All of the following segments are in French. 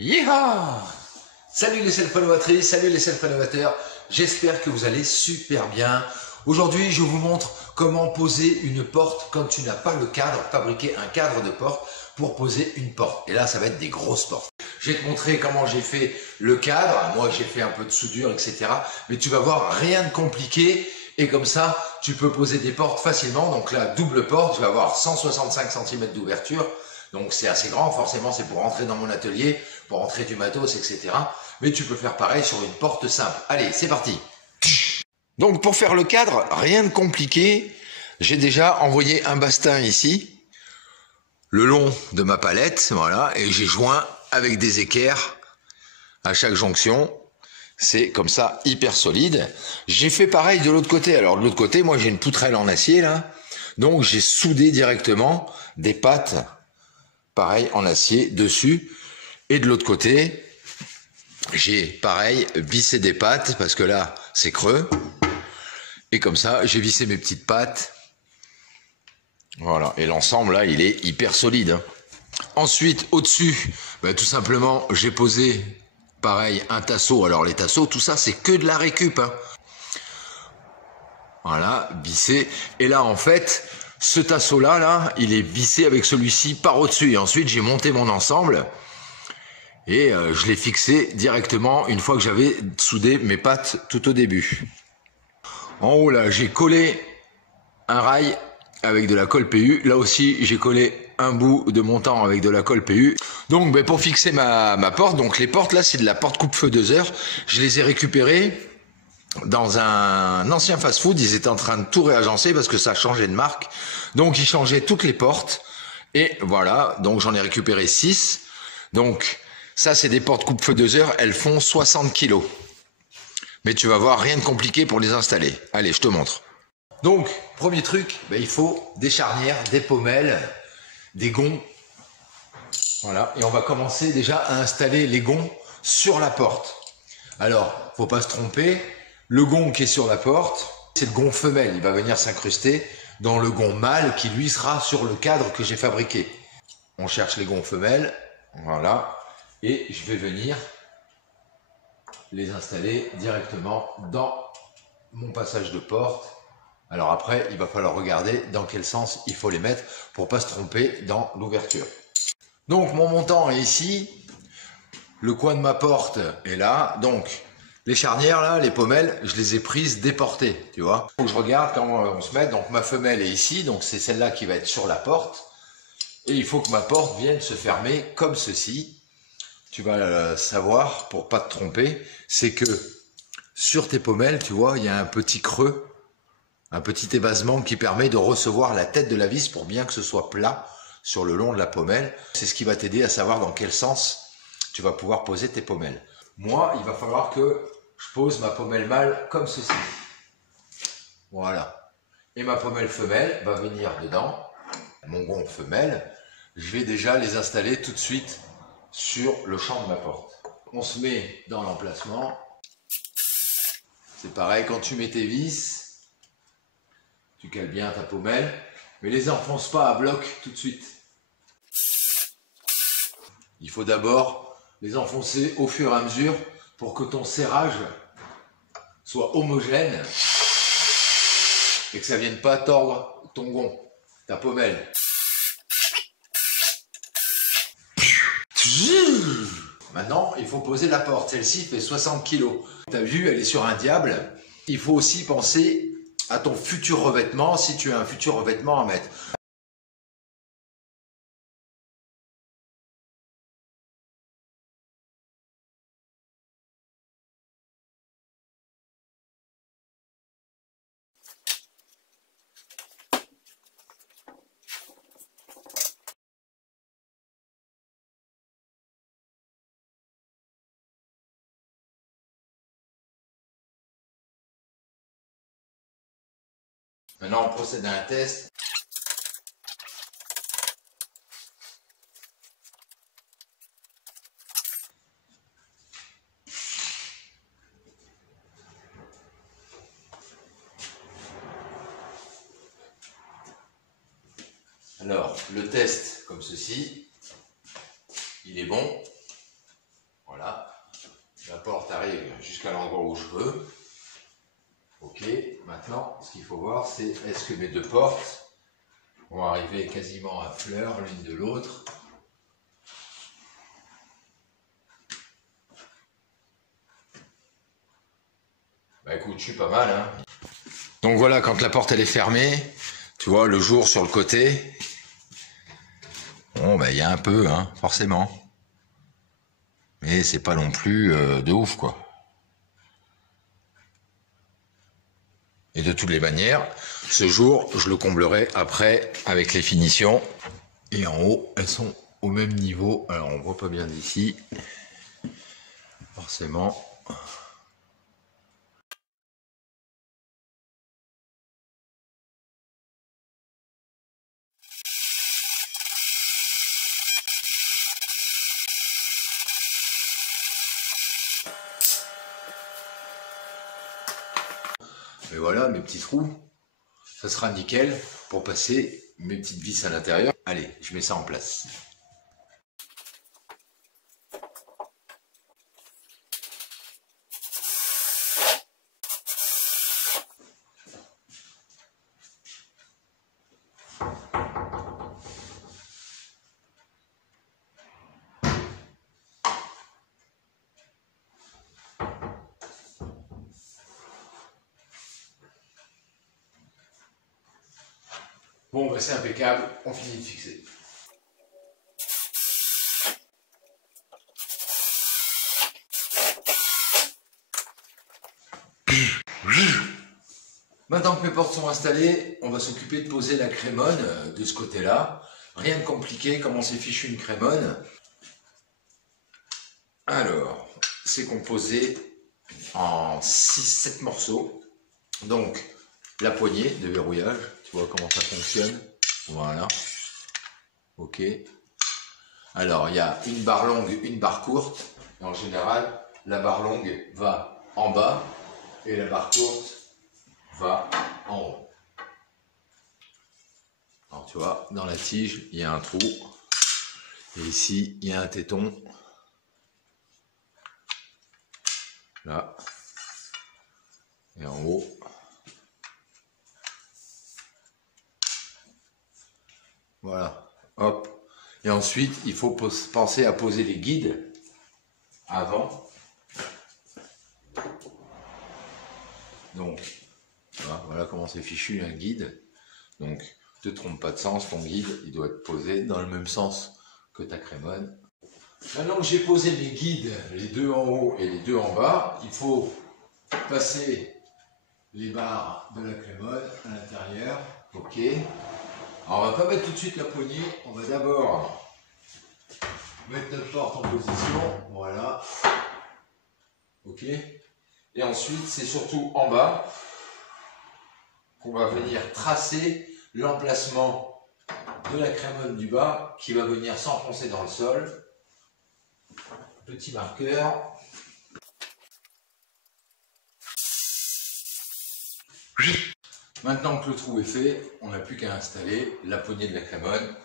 Yeehaw! Salut les self-rénovatrices, salut les self-rénovateurs, j'espère que vous allez super bien. Aujourd'hui, je vous montre comment poser une porte quand tu n'as pas le cadre, fabriquer un cadre de porte pour poser une porte. Et là, ça va être des grosses portes. Je vais te montrer comment j'ai fait le cadre, moi j'ai fait un peu de soudure, etc. Mais tu vas voir, rien de compliqué. Et comme ça, tu peux poser des portes facilement. Donc là, double porte, je vais avoir 165 cm d'ouverture. Donc c'est assez grand, forcément c'est pour rentrer dans mon atelier, pour rentrer du matos, etc. Mais tu peux faire pareil sur une porte simple. Allez, c'est parti. Donc pour faire le cadre, rien de compliqué. J'ai déjà envoyé un bastin ici, le long de ma palette, voilà, et j'ai joint avec des équerres à chaque jonction. C'est comme ça, hyper solide. J'ai fait pareil de l'autre côté. Alors de l'autre côté, moi j'ai une poutrelle en acier là, donc j'ai soudé directement des pattes pareil en acier dessus, et de l'autre côté j'ai pareil vissé des pattes parce que là c'est creux, et comme ça j'ai vissé mes petites pattes, voilà, et l'ensemble là il est hyper solide, hein. Ensuite au dessus, tout simplement j'ai posé pareil un tasseau. Alors les tasseaux, tout ça c'est que de la récup, hein. Voilà, vissé, et là en fait ce tasseau là, il est vissé avec celui-ci par au-dessus. Et ensuite, j'ai monté mon ensemble et je l'ai fixé directement une fois que j'avais soudé mes pattes tout au début. En haut, là, j'ai collé un rail avec de la colle PU. Là aussi, j'ai collé un bout de montant avec de la colle PU. Donc, pour fixer ma porte, donc les portes, là, c'est de la porte coupe-feu 2 heures. Je les ai récupérées dans un ancien fast-food. Ils étaient en train de tout réagencer parce que ça a changé de marque. Donc ils changeaient toutes les portes. Et voilà, donc j'en ai récupéré 6. Donc ça c'est des portes coupe-feu 2 heures. Elles font 60 kg. Mais tu vas voir, rien de compliqué pour les installer. Allez, je te montre. Donc, premier truc, il faut des charnières, des pommelles, des gonds. Voilà, et on va commencer déjà à installer les gonds sur la porte. Alors, faut pas se tromper. Le gond qui est sur la porte, c'est le gond femelle. Il va venir s'incruster dans le gond mâle qui lui sera sur le cadre que j'ai fabriqué. On cherche les gonds femelles, voilà. Et je vais venir les installer directement dans mon passage de porte. Alors après, il va falloir regarder dans quel sens il faut les mettre pour pas se tromper dans l'ouverture. Donc mon montant est ici. Le coin de ma porte est là. Donc les charnières là, les pommelles, je les ai prises déportées, tu vois. Faut que je regarde comment on se met. Donc ma femelle est ici, donc c'est celle-là qui va être sur la porte. Et il faut que ma porte vienne se fermer comme ceci. Tu vas savoir, pour pas te tromper, c'est que sur tes pommelles, tu vois, il y a un petit creux, un petit évasement qui permet de recevoir la tête de la vis pour bien que ce soit plat sur le long de la pommelle. C'est ce qui va t'aider à savoir dans quel sens tu vas pouvoir poser tes pommelles. Moi, il va falloir que je pose ma pommelle mâle comme ceci. Voilà. Et ma pommelle femelle va venir dedans. Mon gond femelle, je vais déjà les installer tout de suite sur le champ de ma porte. On se met dans l'emplacement. C'est pareil, quand tu mets tes vis, tu cales bien ta pommelle, mais les enfonce pas à bloc tout de suite. Il faut d'abord les enfoncer au fur et à mesure pour que ton serrage soit homogène et que ça ne vienne pas tordre ton gond, ta pommelle. Maintenant, il faut poser la porte. Celle-ci fait 60 kg. Tu as vu, elle est sur un diable. Il faut aussi penser à ton futur revêtement, si tu as un futur revêtement à mettre. Maintenant, on procède à un test. Alors, le test, comme ceci, il est bon. jusqu'à l'endroit où je veux. Ok, maintenant, ce qu'il faut voir, c'est est-ce que mes deux portes vont arriver quasiment à fleur l'une de l'autre. Bah écoute, je suis pas mal, hein. Donc voilà, quand la porte elle est fermée, tu vois, le jour sur le côté, bon, bah il y a un peu, hein, forcément. Mais c'est pas non plus de ouf, quoi. Et de toutes les manières, ce jour, je le comblerai après avec les finitions. Et en haut, elles sont au même niveau. Alors, on voit pas bien d'ici. Forcément. Mais voilà, mes petits trous. Ça sera nickel pour passer mes petites vis à l'intérieur. Allez, je mets ça en place. Bon, bah c'est impeccable, on finit de fixer. Maintenant que mes portes sont installées, on va s'occuper de poser la crémone de ce côté-là. Rien de compliqué, comme on s'est fichu une crémone. Alors, c'est composé en 6-7 morceaux. Donc, la poignée de verrouillage, tu vois comment ça fonctionne. Voilà. Ok. Alors, il y a une barre longue, une barre courte. En général, la barre longue va en bas et la barre courte va en haut. Alors, tu vois, dans la tige, il y a un trou. Et ici, il y a un téton. Là. Et en haut. Voilà. Hop. Et ensuite, il faut penser à poser les guides avant. Donc, voilà comment c'est fichu un guide. Donc, ne te trompe pas de sens, ton guide, il doit être posé dans le même sens que ta crémone. Maintenant que j'ai posé mes guides, les deux en haut et les deux en bas, il faut passer les barres de la crémone à l'intérieur. Ok. Alors, on va pas mettre tout de suite la poignée, on va d'abord mettre notre porte en position, voilà. Ok. Et ensuite, c'est surtout en bas qu'on va venir tracer l'emplacement de la crémone du bas qui va venir s'enfoncer dans le sol. Petit marqueur. Maintenant que le trou est fait, on n'a plus qu'à installer la poignée de la crémone.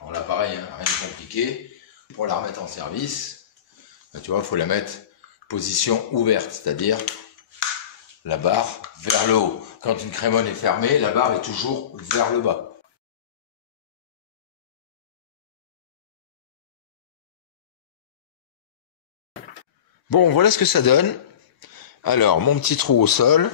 Alors là, pareil, hein, rien de compliqué. Pour la remettre en service, là, tu vois, il faut la mettre position ouverte, c'est-à-dire la barre vers le haut. Quand une crémone est fermée, la barre est toujours vers le bas. Bon, voilà ce que ça donne. Alors, mon petit trou au sol.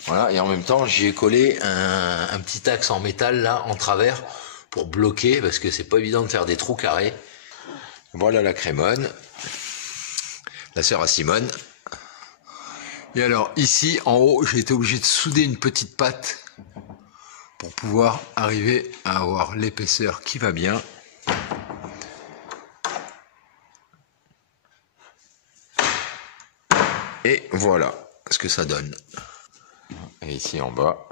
Voilà, et en même temps, j'y ai collé un petit axe en métal, là, en travers, pour bloquer, parce que c'est pas évident de faire des trous carrés. Voilà la crémone. La sœur à Simone. Et alors, ici, en haut, j'ai été obligé de souder une petite patte pour pouvoir arriver à avoir l'épaisseur qui va bien. Et voilà ce que ça donne. Et ici en bas,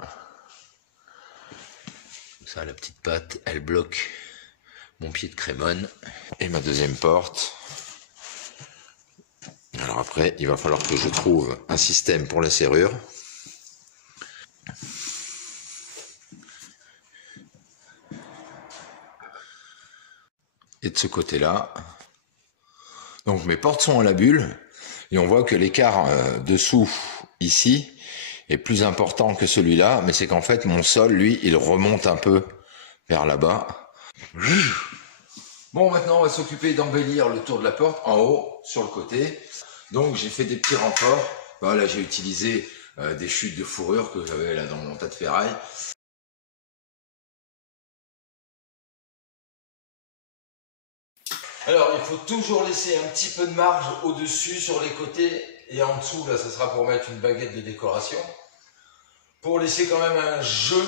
ça, la petite patte, elle bloque mon pied de crémone. Et ma deuxième porte. Alors après, il va falloir que je trouve un système pour la serrure. Et de ce côté-là, Donc mes portes sont à la bulle et on voit que l'écart dessous ici est plus important que celui-là, mais c'est qu'en fait mon sol, lui, il remonte un peu vers là-bas. Bon, maintenant on va s'occuper d'embellir le tour de la porte en haut, sur le côté. Donc j'ai fait des petits renforts. Voilà, j'ai utilisé des chutes de fourrure que j'avais là dans mon tas de ferraille. Alors, il faut toujours laisser un petit peu de marge au-dessus, sur les côtés et en dessous. Là, ça sera pour mettre une baguette de décoration. Pour laisser quand même un jeu,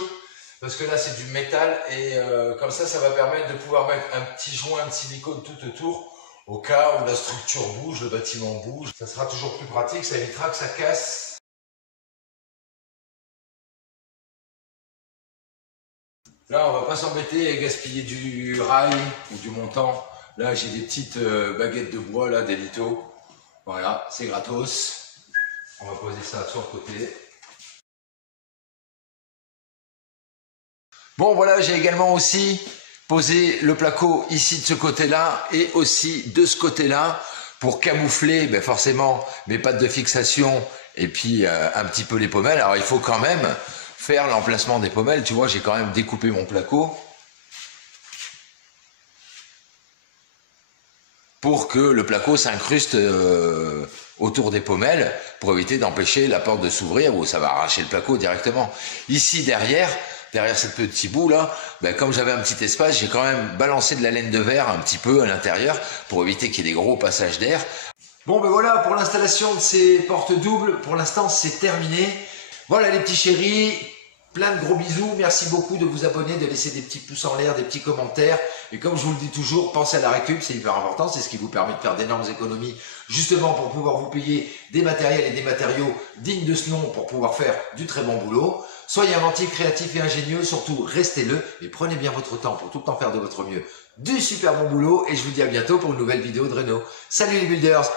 parce que là, c'est du métal. Et comme ça va permettre de pouvoir mettre un petit joint de silicone tout autour, au cas où la structure bouge, le bâtiment bouge. Ça sera toujours plus pratique, ça évitera que ça casse. Là, on va pas s'embêter et gaspiller du rail ou du montant. Là, j'ai des petites baguettes de bois, là, des litos. Voilà, c'est gratos. On va poser ça sur le côté. Bon, voilà, j'ai également aussi posé le placo ici de ce côté-là et aussi de ce côté-là pour camoufler forcément mes pattes de fixation et puis un petit peu les pommelles. Alors, il faut quand même faire l'emplacement des pommelles. Tu vois, j'ai quand même découpé mon placo pour que le placo s'incruste autour des pommelles pour éviter d'empêcher la porte de s'ouvrir ou ça va arracher le placo directement. Ici derrière ce petit bout là, comme j'avais un petit espace, j'ai quand même balancé de la laine de verre un petit peu à l'intérieur pour éviter qu'il y ait des gros passages d'air. Bon voilà pour l'installation de ces portes doubles, pour l'instant c'est terminé. Voilà les petits chéris. Plein de gros bisous, merci beaucoup de vous abonner, de laisser des petits pouces en l'air, des petits commentaires. Et comme je vous le dis toujours, pensez à la récup, c'est hyper important, c'est ce qui vous permet de faire d'énormes économies, justement pour pouvoir vous payer des matériels et des matériaux dignes de ce nom pour pouvoir faire du très bon boulot. Soyez inventifs, créatifs et ingénieux, surtout restez-le et prenez bien votre temps pour tout le temps faire de votre mieux. Du super bon boulot et je vous dis à bientôt pour une nouvelle vidéo de Reno. Salut les builders!